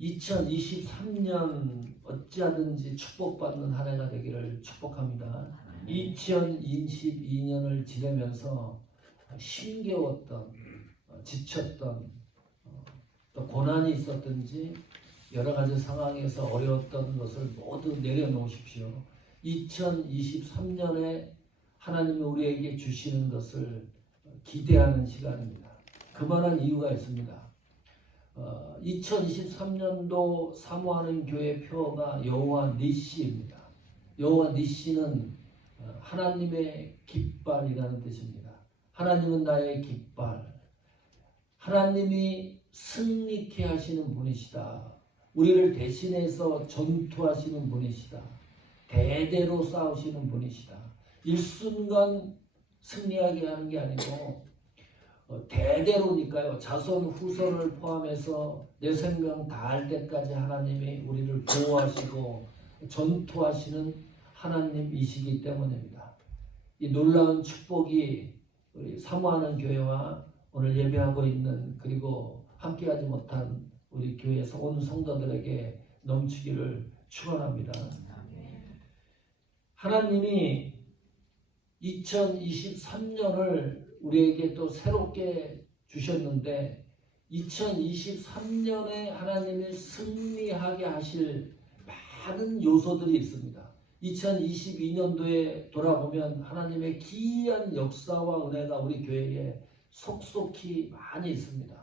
2023년 어찌하든지 축복받는 한 해가 되기를 축복합니다. 2022년을 지내면서 힘겨웠던, 지쳤던, 또 고난이 있었든지 여러 가지 상황에서 어려웠던 것을 모두 내려놓으십시오. 2023년에 하나님이 우리에게 주시는 것을 기대하는 시간입니다. 그만한 이유가 있습니다. 2023년도 사모하는 교회 표어가 여호와 니시입니다. 여호와 니시는 하나님의 깃발이라는 뜻입니다. 하나님은 나의 깃발. 하나님이 승리케 하시는 분이시다. 우리를 대신해서 전투하시는 분이시다. 대대로 싸우시는 분이시다. 일순간 승리하게 하는 게 아니고 대대로니까요. 자손 후손을 포함해서 내 생명 다할 때까지 하나님이 우리를 보호하시고 전투하시는 하나님이시기 때문입니다. 이 놀라운 축복이 우리 사모하는 교회와 오늘 예배하고 있는 그리고 함께하지 못한 우리 교회에서 온 성도들에게 넘치기를 축원합니다. 하나님이 2023년을 우리에게 또 새롭게 주셨는데 2023년에 하나님이 승리하게 하실 많은 요소들이 있습니다. 2022년도에 돌아보면 하나님의 기이한 역사와 은혜가 우리 교회에 속속히 많이 있습니다.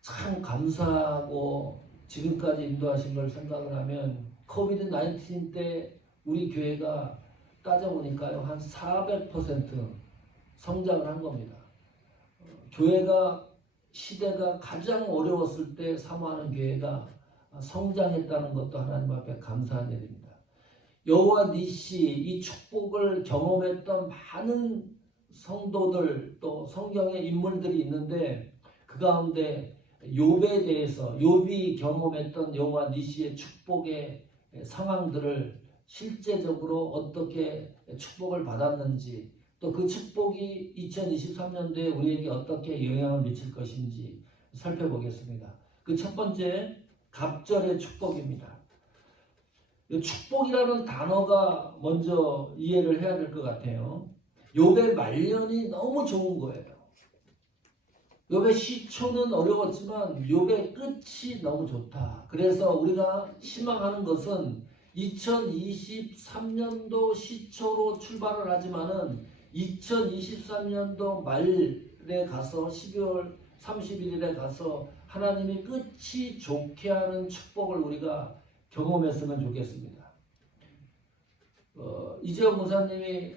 참 감사하고 지금까지 인도하신 걸 생각을 하면 코비드 19 때 우리 교회가 따져보니까요 한 400% 성장을 한 겁니다. 교회가 시대가 가장 어려웠을 때 사모하는 교회가 성장했다는 것도 하나님 앞에 감사한 일입니다. 여호와 니시 이 축복을 경험했던 많은 성도들 또 성경의 인물들이 있는데 그 가운데 욥에 대해서 욥이 경험했던 여호와 니시의 축복의 상황들을 실제적으로 어떻게 축복을 받았는지 또 그 축복이 2023년도에 우리에게 어떻게 영향을 미칠 것인지 살펴보겠습니다. 그 첫 번째 갑절의 축복입니다. 축복이라는 단어가 먼저 이해를 해야 될 것 같아요. 욥의 말년이 너무 좋은 거예요. 욥의 시초는 어려웠지만 욥의 끝이 너무 좋다. 그래서 우리가 희망하는 것은 2023년도 시초로 출발을 하지만은 2023년도 말에 가서 12월 31일에 가서 하나님이 끝이 좋게 하는 축복을 우리가 경험했으면 좋겠습니다. 이재영 목사님이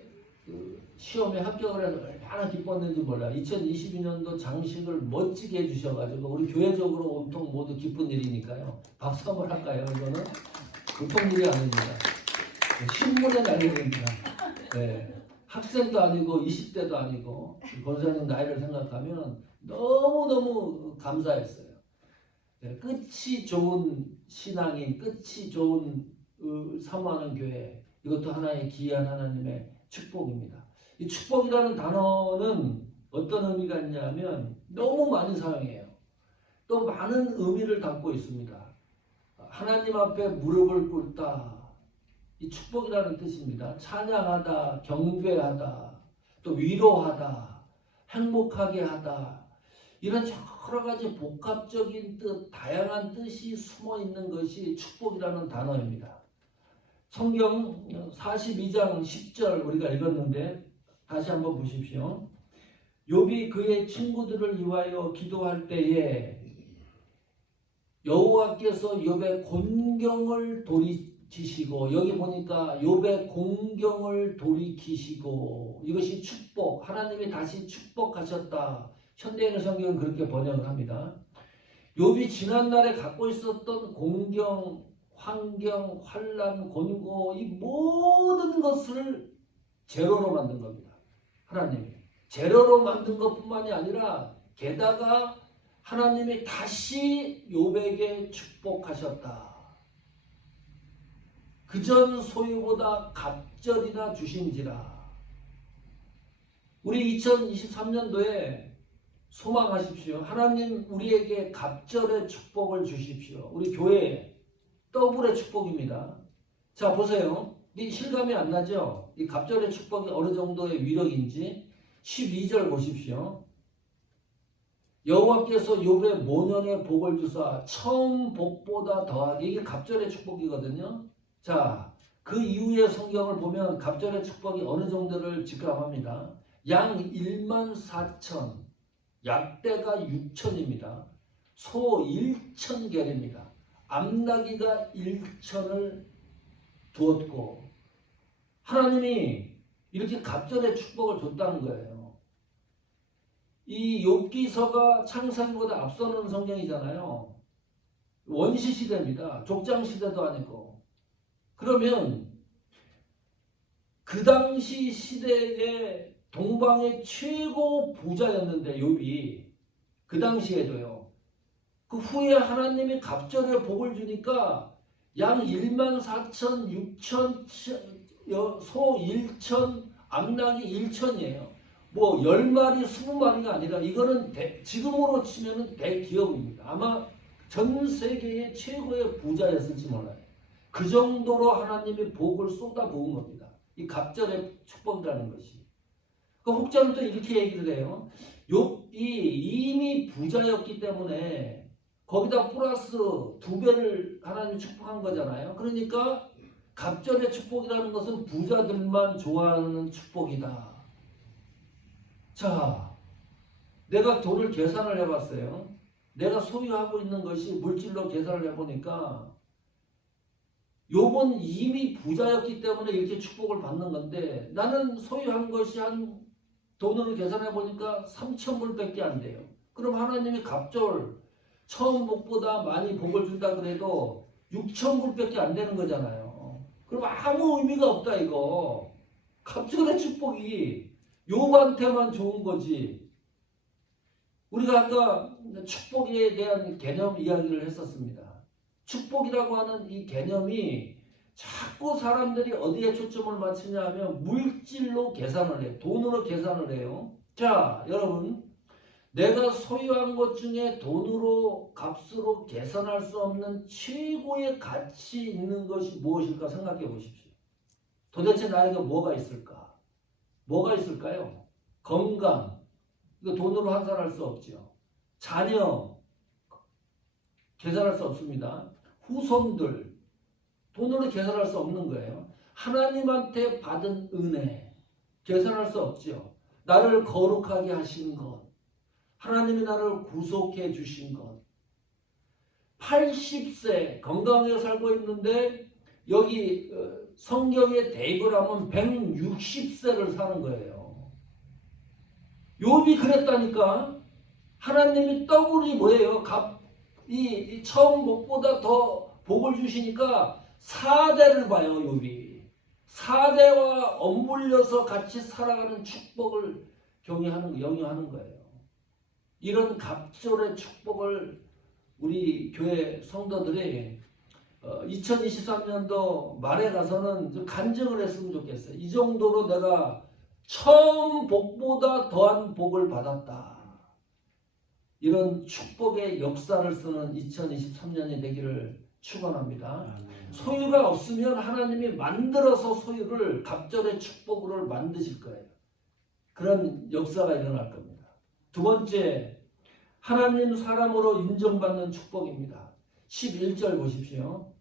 시험에 합격을 해서 얼마나 기뻤는지 몰라요. 2022년도 장식을 멋지게 해주셔가지고 우리 교회적으로 온통 모두 기쁜 일이니까요. 박수 한번 할까요? 이거는 보통 일이 아닙니다. 신문에 날려야 됩니다. 네. 학생도 아니고 20대도 아니고 권사님 나이를 생각하면 너무너무 감사했어요. 네. 끝이 좋은 신앙인, 끝이 좋은 사모하는 교회, 이것도 하나의 기이한 하나님의 축복입니다. 이 축복이라는 단어는 어떤 의미가 있냐면 너무 많이 사용해요. 또 많은 의미를 담고 있습니다. 하나님 앞에 무릎을 꿇다, 이 축복이라는 뜻입니다. 찬양하다, 경배하다, 또 위로하다, 행복하게 하다, 이런 여러 가지 복합적인 뜻, 다양한 뜻이 숨어 있는 것이 축복이라는 단어입니다. 성경 42장 10절 우리가 읽었는데 다시 한번 보십시오. 욥이 그의 친구들을 위하여 기도할 때에 여호와께서 욥의 곤경을 돌이키시고, 여기 보니까 욥의 공경을 돌이키시고, 이것이 축복, 하나님이 다시 축복하셨다. 현대인의 성경은 그렇게 번역을 합니다. 욥이 지난날에 갖고 있었던 공경, 환경, 환난, 곤고, 이 모든 것을 제로로 만든 겁니다. 하나님이 제로로 만든 것뿐만이 아니라 게다가 하나님이 다시 욥에게 축복하셨다. 그전 소유보다 갑절이나 주신지라. 우리 2023년도에 소망하십시오. 하나님 우리에게 갑절의 축복을 주십시오. 우리 교회에 더블의 축복입니다. 자 보세요. 이 실감이 안 나죠? 이 갑절의 축복이 어느 정도의 위력인지 12절 보십시오. 여호와께서 욥의 모년의 복을 주사 처음 복보다 더하게, 이게 갑절의 축복이거든요. 자, 그 이후의 성경을 보면 갑절의 축복이 어느 정도를 직감합니다. 양 1만 4천, 약대가 6천입니다. 소 1천 계입니다. 암나귀가 1천을 두었고, 하나님이 이렇게 갑절의 축복을 줬다는 거예요. 이 욥기서가 창세기보다 앞서는 성경이잖아요. 원시 시대입니다. 족장 시대도 아니고. 그러면 그 당시 시대의 동방의 최고 부자였는데 욥이 그 당시에도요. 그 후에 하나님이 갑절의 복을 주니까 양 1만 4천, 6천, 소 1천, 암나귀 1천이에요. 뭐 10마리, 20마리가 아니라 이거는 지금으로 치면 대기업입니다. 아마 전 세계의 최고의 부자였을지 몰라요. 그 정도로 하나님이 복을 쏟아 부은 겁니다. 이 갑절의 축복이라는 것이. 그 혹자는 또 이렇게 얘기를 해요. 욥이 이미 부자였기 때문에 거기다 플러스 2배를 하나님이 축복한 거잖아요. 그러니까 갑절의 축복이라는 것은 부자들만 좋아하는 축복이다. 자, 내가 돈을 계산을 해봤어요. 내가 소유하고 있는 것이 물질로 계산을 해보니까 욥은 이미 부자였기 때문에 이렇게 축복을 받는 건데 나는 소유한 것이 한 돈으로 계산해보니까 3,000불밖에 안 돼요. 그럼 하나님이 갑절 처음 복보다 많이 복을 준다 그래도 6,000불밖에 안 되는 거잖아요. 그럼 아무 의미가 없다 이거. 갑절의 축복이 욥한테만 좋은 거지. 우리가 아까 축복에 대한 개념 이야기를 했었습니다. 축복이라고 하는 이 개념이 자꾸 사람들이 어디에 초점을 맞추냐 하면 물질로 계산을 해요. 돈으로 계산을 해요. 자, 여러분, 내가 소유한 것 중에 돈으로 값으로 계산할 수 없는 최고의 가치 있는 것이 무엇일까 생각해 보십시오. 도대체 나에게 뭐가 있을까? 뭐가 있을까요? 건강, 이거 돈으로 환산할 수 없죠. 자녀, 계산할 수 없습니다. 후손들, 돈으로 계산할 수 없는 거예요. 하나님한테 받은 은혜, 계산할 수 없죠. 나를 거룩하게 하신 것, 하나님이 나를 구속해 주신 것. 80세 건강하게 살고 있는데 여기 성경에 대입을 하면 160세를 사는 거예요. 욥이 그랬다니까. 하나님이 더블이 뭐예요? 이 처음 복보다 더 복을 주시니까 4대를 봐요. 욥이 4대와 엄물려서 같이 살아가는 축복을 영위하는 거예요. 이런 갑절의 축복을 우리 교회 성도들이 2023년도 말에 가서는 좀 간증을 했으면 좋겠어요. 이 정도로 내가 처음 복보다 더한 복을 받았다. 이런 축복의 역사를 쓰는 2023년이 되기를 축원합니다. 소유가 없으면 하나님이 만들어서 소유를 갑절의 축복으로 만드실 거예요. 그런 역사가 일어날 겁니다. 두 번째, 하나님 사람으로 인정받는 축복입니다. 11절 보십시오.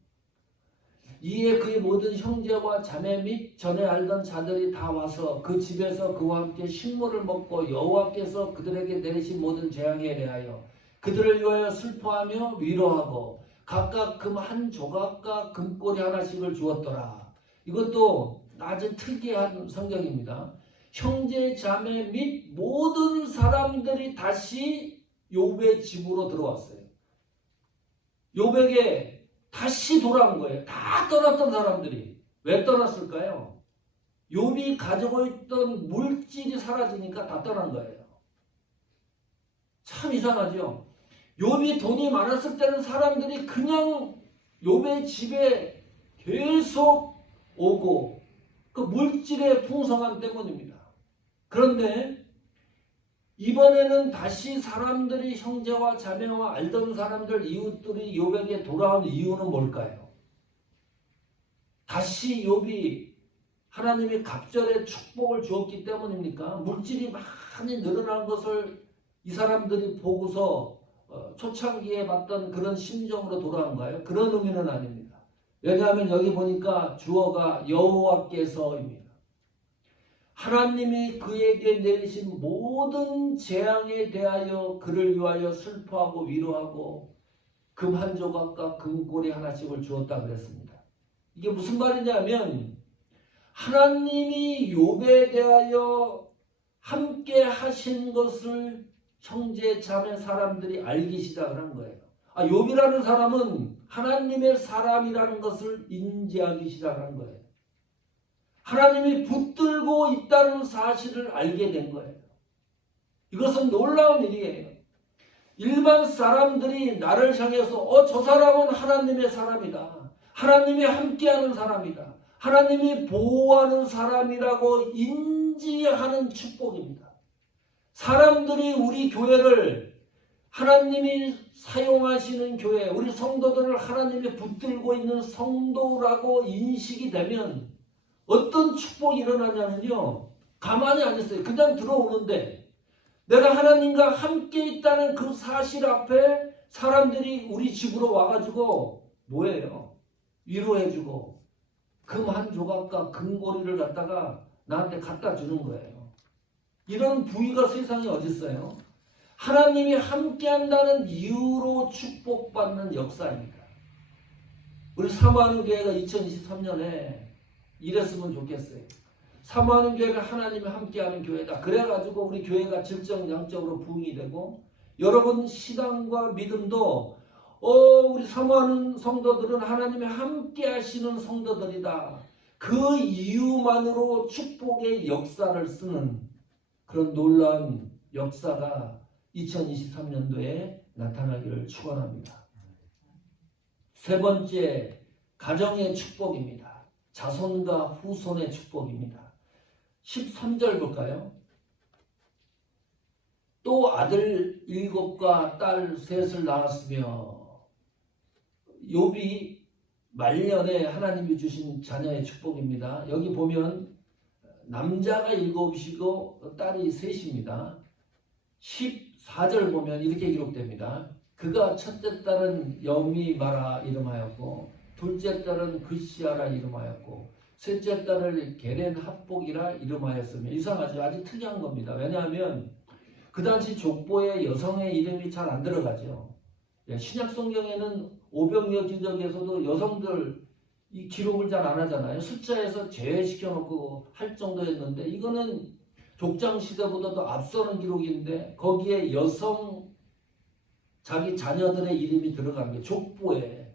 이에 그의 모든 형제와 자매 및 전에 알던 자들이 다 와서 그 집에서 그와 함께 식물을 먹고 여호와께서 그들에게 내리신 모든 재앙에 대하여 그들을 위하여 슬퍼하며 위로하고 각각 금 한 조각과 금꼬리 하나씩을 주었더라. 이것도 아주 특이한 성경입니다. 형제 자매 및 모든 사람들이 다시 욥의 집으로 들어왔어요. 욥에게 다시 돌아온 거예요. 다 떠났던 사람들이. 왜 떠났을까요? 욥이 가지고 있던 물질이 사라지니까 다 떠난 거예요. 참 이상하죠? 욥이 돈이 많았을 때는 사람들이 그냥 욥의 집에 계속 오고 그 물질의 풍성함 때문입니다. 그런데 이번에는 다시 사람들이 형제와 자매와 알던 사람들 이웃들이 욥에게 돌아온 이유는 뭘까요? 다시 욥이 하나님이 갑절의 축복을 주었기 때문입니까? 물질이 많이 늘어난 것을 이 사람들이 보고서 초창기에 봤던 그런 심정으로 돌아온가요? 그런 의미는 아닙니다. 왜냐하면 여기 보니까 주어가 여호와께서입니다. 하나님이 그에게 내리신 모든 재앙에 대하여 그를 위하여 슬퍼하고 위로하고 금 한 조각과 금꼬리 하나씩을 주었다 그랬습니다. 이게 무슨 말이냐면 하나님이 욥에 대하여 함께 하신 것을 형제 자매 사람들이 알기 시작을 한 거예요. 욥이라는 사람은 하나님의 사람이라는 것을 인지하기 시작한 거예요. 하나님이 붙들고 있다는 사실을 알게 된 거예요. 이것은 놀라운 일이에요. 일반 사람들이 나를 향해서 저 사람은 하나님의 사람이다. 하나님이 함께하는 사람이다. 하나님이 보호하는 사람이라고 인지하는 축복입니다. 사람들이 우리 교회를 하나님이 사용하시는 교회, 우리 성도들을 하나님이 붙들고 있는 성도라고 인식이 되면 어떤 축복이 일어나냐면요. 가만히 안 있어요. 그냥 들어오는데 내가 하나님과 함께 있다는 그 사실 앞에 사람들이 우리 집으로 와가지고 뭐예요? 위로해주고 금 한 조각과 금고리를 갖다가 나한테 갖다 주는 거예요. 이런 부위가 세상에 어디 있어요? 하나님이 함께한다는 이유로 축복받는 역사입니다. 우리 사모하는 교회가 2023년에 이랬으면 좋겠어요. 사모하는 교회가 하나님이 함께하는 교회다. 그래가지고 우리 교회가 질적양적으로 부흥이 되고 여러분 신앙과 믿음도 우리 사모하는 성도들은 하나님이 함께하시는 성도들이다. 그 이유만으로 축복의 역사를 쓰는 그런 놀라운 역사가 2023년도에 나타나기를 축원합니다. 세 번째, 가정의 축복입니다. 자손과 후손의 축복입니다. 13절 볼까요? 또 아들 7과 딸 3을 낳았으며 욥이 말년에 하나님이 주신 자녀의 축복입니다. 여기 보면 남자가 7이고 딸이 3입니다. 14절 보면 이렇게 기록됩니다. 그가 첫째 딸은 여미마라 이름하였고 둘째 딸은 글시아라 이름하였고 셋째 딸을 게렌 합복이라 이름하였으며 이상하죠. 아주 특이한 겁니다. 왜냐하면 그 당시 족보에 여성의 이름이 잘 안 들어가죠. 신약 성경에는 오병이어 기적에서도 여성들 이 기록을 잘 안 하잖아요. 숫자에서 제외시켜놓고 할 정도였는데 이거는 족장 시대보다도 앞서는 기록인데 거기에 여성 자기 자녀들의 이름이 들어간 게 족보에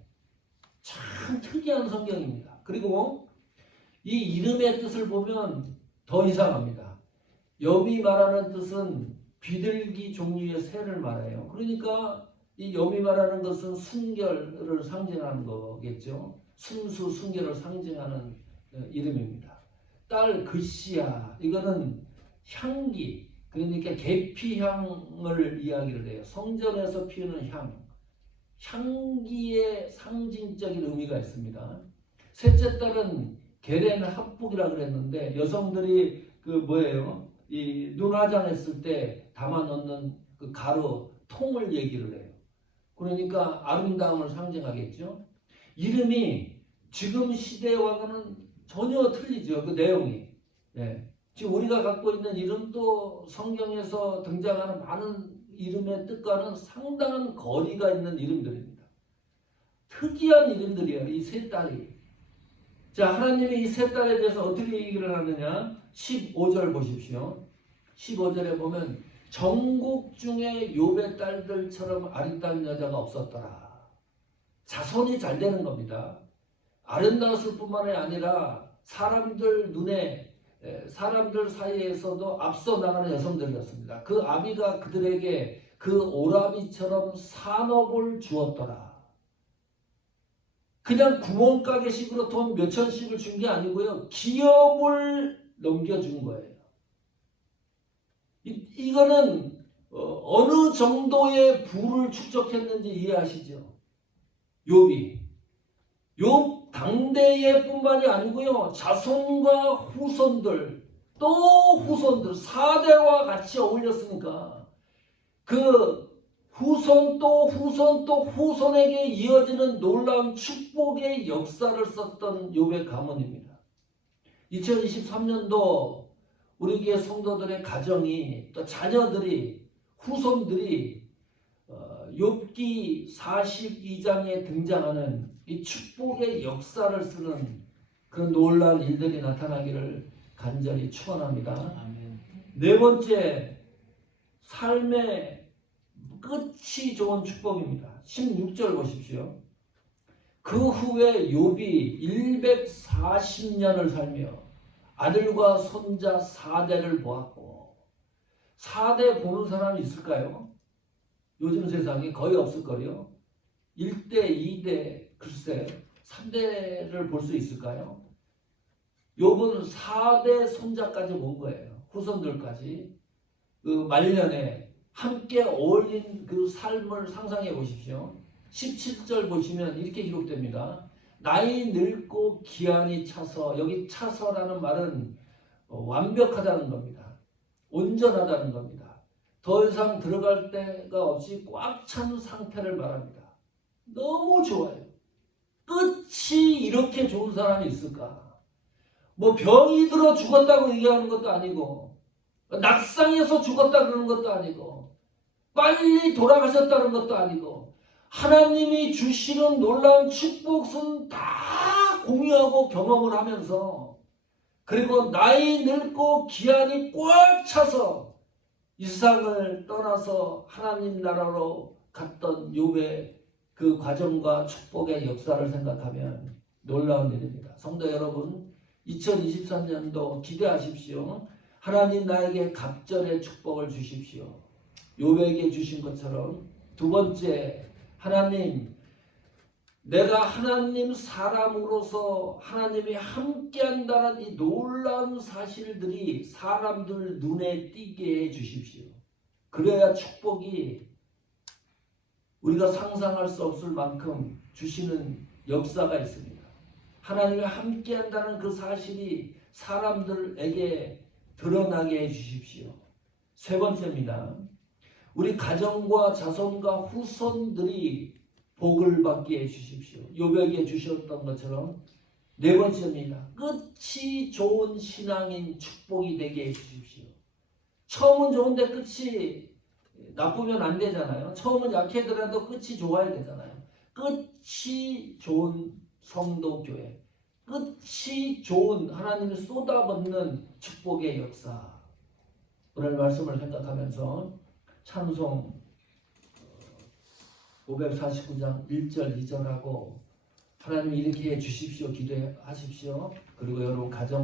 참 특이한 성경입니다. 그리고 이 이름의 뜻을 보면 더 이상합니다. 욥이 말하는 뜻은 비둘기 종류의 새를 말해요. 그러니까 이 욥이 말하는 것은 순결을 상징하는 거겠죠. 순수, 순결을 상징하는 이름입니다. 딸 글시야, 이거는 향기, 그러니까 계피향을 이야기를 해요. 성전에서 피우는 향, 향기의 상징적인 의미가 있습니다. 셋째 딸은 게렌 합복이라 그랬는데 여성들이 이 눈화장했을 때 담아 넣는 그 가루 통을 얘기를 해요. 그러니까 아름다움을 상징하겠죠. 이름이 지금 시대와는 전혀 틀리죠. 그 내용이. 지금 우리가 갖고 있는 이름도 성경에서 등장하는 많은 이름의 뜻과는 상당한 거리가 있는 이름들입니다. 특이한 이름들이에요. 이 세 딸이. 자, 하나님이 이 세 딸에 대해서 어떻게 얘기를 하느냐? 15절 보십시오. 15절에 보면 전국 중에 욥의 딸들처럼 아름다운 여자가 없었더라. 자손이 잘 되는 겁니다. 아름다웠을 뿐만이 아니라 사람들 눈에 사람들 사이에서도 앞서 나가는 여성들이었습니다. 그 아비가 그들에게 그 오라비처럼 산업을 주었더라. 그냥 구멍가게식으로 돈 몇천씩을 준 게 아니고요. 기업을 넘겨준 거예요. 이거는 어느 정도의 부를 축적했는지 이해하시죠? 욥이. 욥 당대의 뿐만이 아니고요. 자손과 후손들, 또 후손들, 4대와 같이 어울렸으니까 그 후손 또 후손 또 후손에게 이어지는 놀라운 축복의 역사를 썼던 욥의 가문입니다. 2023년도 우리 교회 성도들의 가정이 또 자녀들이 후손들이 욥기 42장에 등장하는 이 축복의 역사를 쓰는 그런 놀라운 일들이 나타나기를 간절히 축원합니다. 아멘. 네 번째, 삶의 끝이 좋은 축복입니다. 16절 보십시오. 그 후에 욥이 140년을 살며 아들과 손자 4대를 보았고, 4대 보는 사람이 있을까요? 요즘 세상에 거의 없을 거요. 1대, 2대, 글쎄 3대를 볼 수 있을까요? 욥은 4대 손자까지 본 거예요. 후손들까지. 그 말년에 함께 어울린 그 삶을 상상해 보십시오. 17절 보시면 이렇게 기록됩니다. 나이 늙고 기한이 차서, 여기 차서라는 말은 완벽하다는 겁니다. 온전하다는 겁니다. 더 이상 들어갈 데가 없이 꽉 찬 상태를 말합니다. 너무 좋아요. 끝이 이렇게 좋은 사람이 있을까? 뭐 병이 들어 죽었다고 얘기하는 것도 아니고, 낙상해서 죽었다 그러는 것도 아니고, 빨리 돌아가셨다는 것도 아니고, 하나님이 주시는 놀라운 축복은 다 공유하고 경험을 하면서, 그리고 나이 늙고 기한이 꽉 차서 이 세상을 떠나서 하나님 나라로 갔던 욥의 그 과정과 축복의 역사를 생각하면 놀라운 일입니다. 성도 여러분, 2023년도 기대하십시오. 하나님 나에게 갑절의 축복을 주십시오. 욥에게 주신 것처럼. 두 번째, 하나님, 내가 하나님 사람으로서 하나님이 함께한다는 이 놀라운 사실들이 사람들 눈에 띄게 해 주십시오. 그래야 축복이 우리가 상상할 수 없을 만큼 주시는 역사가 있습니다. 하나님이 함께한다는 그 사실이 사람들에게 드러나게 해주십시오. 세 번째입니다. 우리 가정과 자손과 후손들이 복을 받게 해주십시오. 욥에게 주셨던 것처럼. 네 번째입니다. 끝이 좋은 신앙인 축복이 되게 해주십시오. 처음은 좋은데 끝이 나쁘면 안 되잖아요. 처음은 약해더라도 끝이 좋아야 되잖아요. 끝이 좋은 성도교회, 끝이 좋은 하나님이 쏟아붓는 축복의 역사. 오늘 말씀을 생각하면서 찬송 549장 1절 2절하고 하나님 이렇게 해 주십시오 기도하십시오. 그리고 여러분 가정